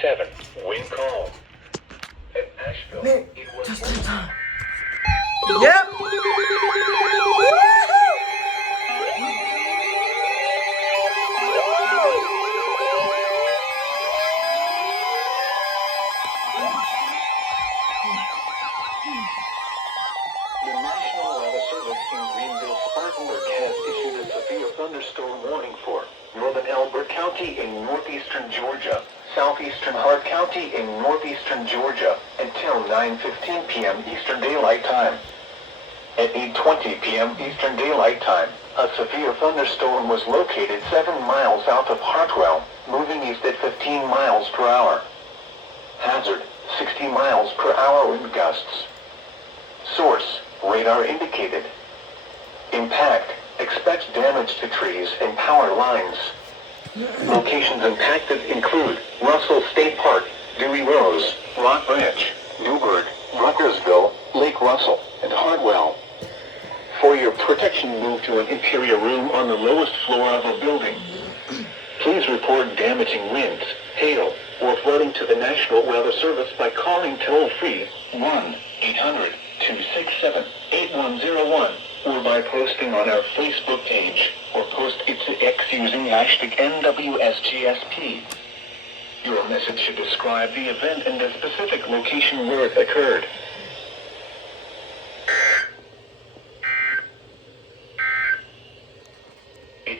7. Wind calm. At Asheville, Nick, it was just in time. Yep. The National Weather Service in Greenville, Spartanburg has issued a severe thunderstorm warning for northern Elbert County in northeastern Georgia, southeastern Hart County in northeastern Georgia, until 9:15 p.m. Eastern Daylight Time. At 8:20 p.m. Eastern Daylight Time, a severe thunderstorm was located 7 miles south of Hartwell, moving east at 15 miles per hour. Hazard, 60 miles per hour wind gusts. Source, radar indicated. Impact, expect damage to trees and power lines. Locations impacted include Russell State Park, Dewey Rose, Rock Branch, Newburgh, Ruckersville, Lake Russell, and Hartwell. For your protection, move to an interior room on the lowest floor of a building. Please report damaging winds, hail, or flooding to the National Weather Service by calling toll-free 1-800-267-8101 or by posting on our Facebook page or post it to X using hashtag NWSGSP. Your message should describe the event and the specific location where it occurred.